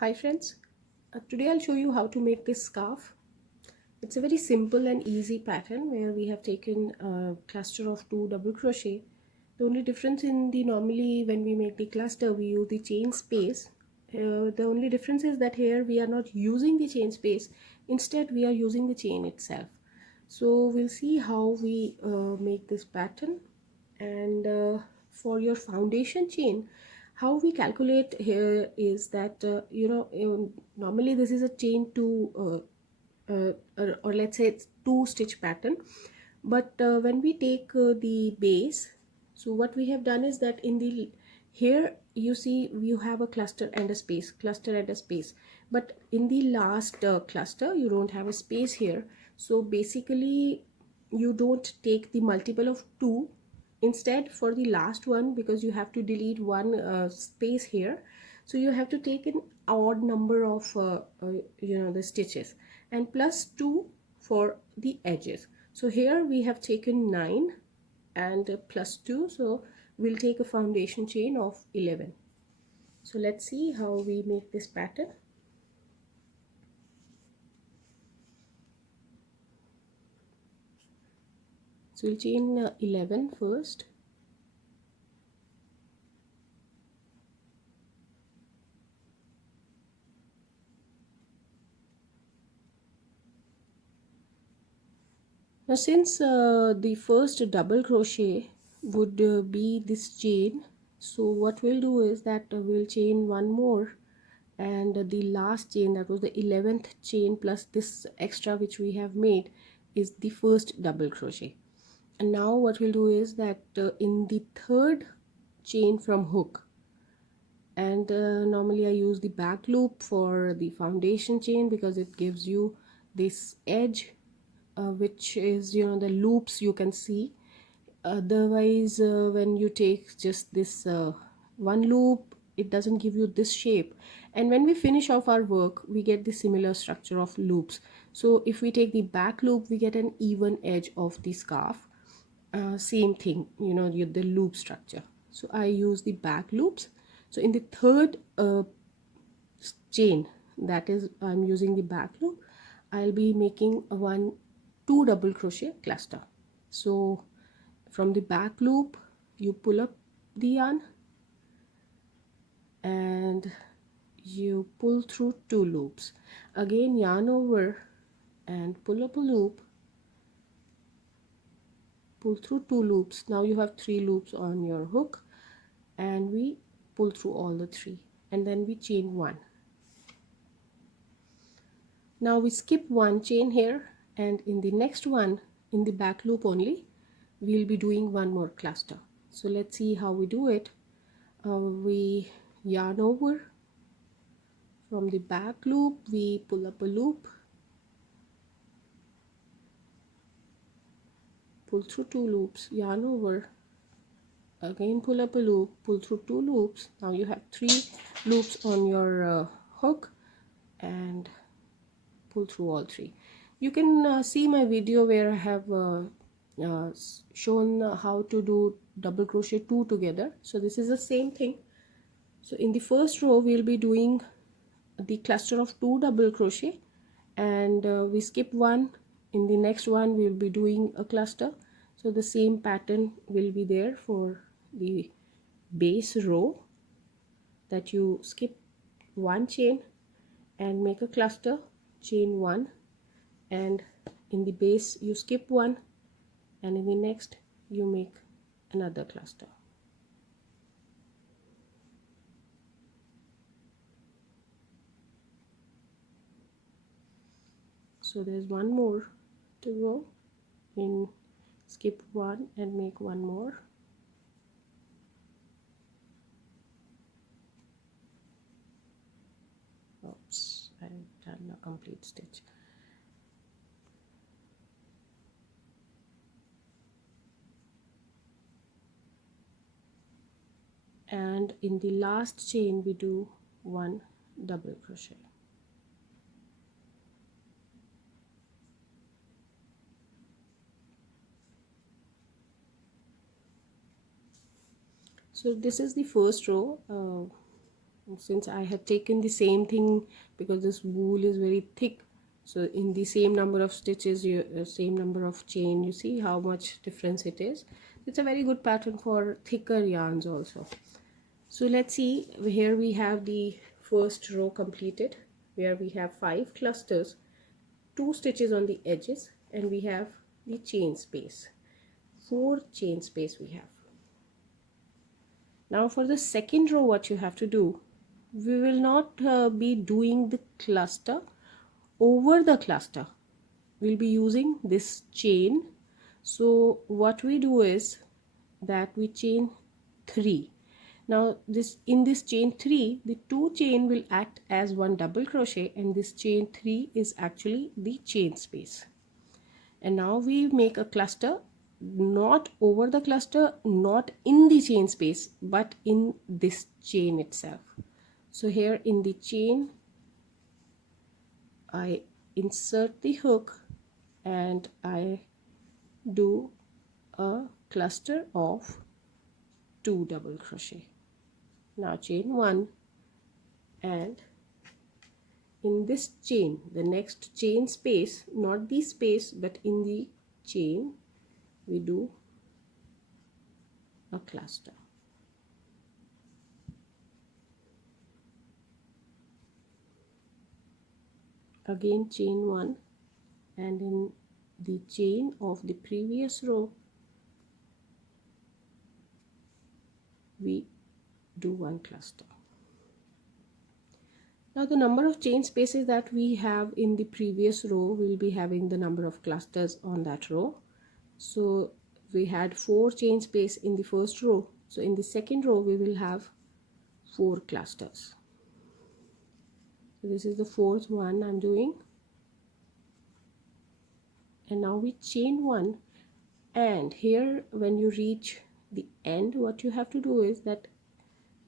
Hi friends, today I'll show you how to make this scarf. It's a very simple and easy pattern where we have taken a cluster of 2 double crochet. The only difference in the normally when we make the cluster we use the chain space. The only difference is that here we are not using the chain space, instead we are using the chain itself. So we'll see how we make this pattern. And for your foundation chain, how we calculate here is that normally this is a chain to or let's say it's 2 stitch pattern, but when we take the base, so what we have done is that in the here you see you have a cluster and a space, but in the last cluster you don't have a space here. So basically you don't take the multiple of 2. Instead, for the last one, because you have to delete one space here, so you have to take an odd number of the stitches, and plus 2 for the edges. So here we have taken 9 and plus 2, so we'll take a foundation chain of 11. So let's see how we make this pattern. So we'll chain 11 first. Now since the first double crochet would be this chain, so what we'll do is that we'll chain one more, and the last chain, that was the 11th chain plus this extra which we have made, is the first double crochet. And now what we'll do is that in the third chain from hook, and normally I use the back loop for the foundation chain because it gives you this edge, which is the loops you can see. Otherwise when you take just this one loop, it doesn't give you this shape, and when we finish off our work we get the similar structure of loops. So if we take the back loop, we get an even edge of the scarf. Same thing, the loop structure. So I use the back loops. So in the third chain, that is I'm using the back loop, I'll be making a 2 double crochet cluster. So from the back loop you pull up the yarn and you pull through 2 loops, again yarn over and pull up a loop, pull through 2 loops. Now you have 3 loops on your hook, and we pull through all the 3, and then we chain 1. Now we skip 1 chain here, and in the next one, in the back loop only, we'll be doing 1 more cluster. So let's see how we do it. We yarn over, from the back loop we pull up a loop, pull through 2 loops, yarn over, again pull up a loop, pull through 2 loops. Now you have 3 loops on your hook, and pull through all 3. You can see my video where I have shown how to do double crochet 2 together. So this is the same thing. So in the first row we'll be doing the cluster of 2 double crochet, and we skip 1. In the next one we'll be doing a cluster. So the same pattern will be there for the base row, that you skip 1 chain and make a cluster, chain 1, and in the base you skip 1, and in the next you make another cluster. So there's 1 more to go. In skip 1 and make 1 more. Oops, I've done a complete stitch. And in the last chain we do 1 double crochet. So this is the first row. And since I had taken the same thing, because this wool is very thick, so in the same number of stitches, same number of chain, you see how much difference it is. It's a very good pattern for thicker yarns also. So let's see, here we have the first row completed, where we have 5 clusters, 2 stitches on the edges, and we have the chain space, 4 chain space we have. Now for the second row, what you have to do, we will not be doing the cluster over the cluster. We'll be using this chain. So what we do is that we chain 3. Now in this chain 3, the 2 chain will act as one double crochet, and this chain 3 is actually the chain space. And now we make a cluster, not over the cluster, not in the chain space, but in this chain itself. So here in the chain, I insert the hook and I do a cluster of 2 double crochet. Now chain 1, and in this chain, the next chain space, not the space but in the chain, we do a cluster. Again chain 1, and in the chain of the previous row we do 1 cluster. Now the number of chain spaces that we have in the previous row will be having the number of clusters on that row. So we had 4 chain space in the first row, so in the second row we will have 4 clusters. So this is the 4th one I'm doing, and now we chain 1, and here when you reach the end, what you have to do is that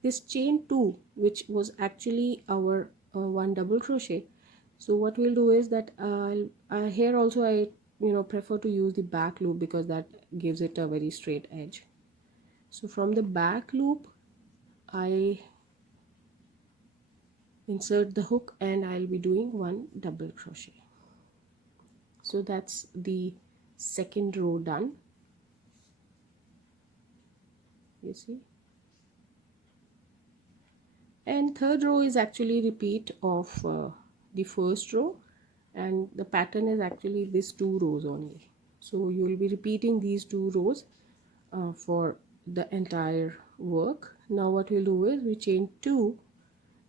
this chain 2, which was actually our 1 double crochet, so what we'll do is that here also I prefer to use the back loop, because that gives it a very straight edge. So from the back loop I insert the hook and I'll be doing 1 double crochet. So that's the second row done, you see. And third row is actually repeat of the first row, and the pattern is actually these 2 rows only. So you will be repeating these 2 rows for the entire work. Now what we'll do is we chain 2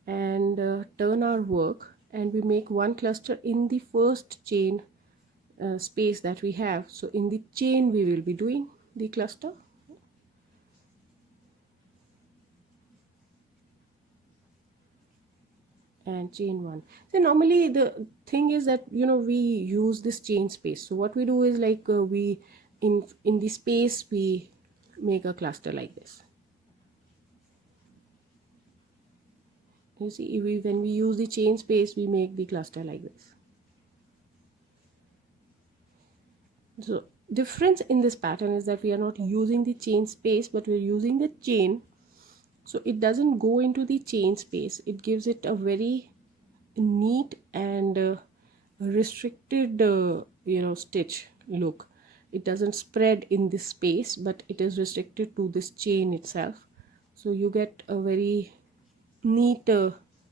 and turn our work, and we make 1 cluster in the first chain space that we have. So in the chain we will be doing the cluster, and chain 1. So normally the thing is that we use this chain space. So what we do is like we in the space we make a cluster like this. You see, when we use the chain space, we make the cluster like this. So difference in this pattern is that we are not using the chain space, but we're using the chain. So it doesn't go into the chain space. It gives it a very neat and restricted stitch look. It doesn't spread in this space, but it is restricted to this chain itself. So you get a very neat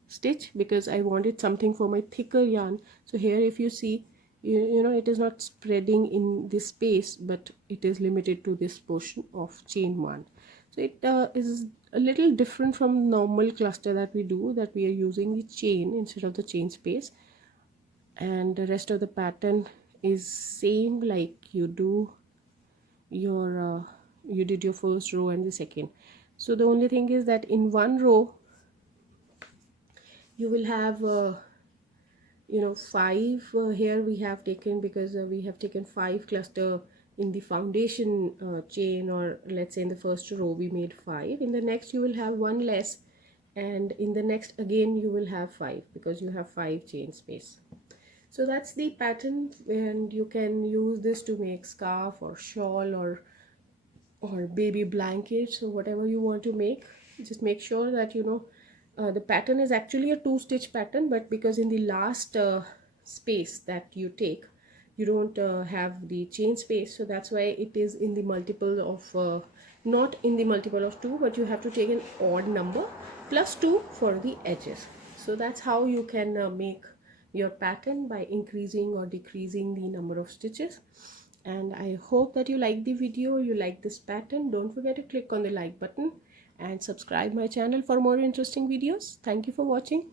stitch, because I wanted something for my thicker yarn. So here if you see, it is not spreading in this space, but it is limited to this portion of chain 1. So it is a little different from normal cluster that we do, that we are using the chain instead of the chain space, and the rest of the pattern is same like you do your you did your first row and the second. So the only thing is that in one row you will have 5 here we have taken, because we have taken 5 cluster in the foundation chain, or let's say in the first row we made 5. In the next you will have 1 less, and in the next again you will have 5, because you have 5 chain space. So that's the pattern, and you can use this to make scarf or shawl or baby blanket. So whatever you want to make, just make sure that the pattern is actually a 2-stitch pattern, but because in the last space that you take, you don't have the chain space, so that's why it is in the multiple of not in the multiple of 2, but you have to take an odd number plus 2 for the edges. So that's how you can make your pattern, by increasing or decreasing the number of stitches. And I hope that you like the video, you like this pattern. Don't forget to click on the like button and subscribe my channel for more interesting videos. Thank you for watching.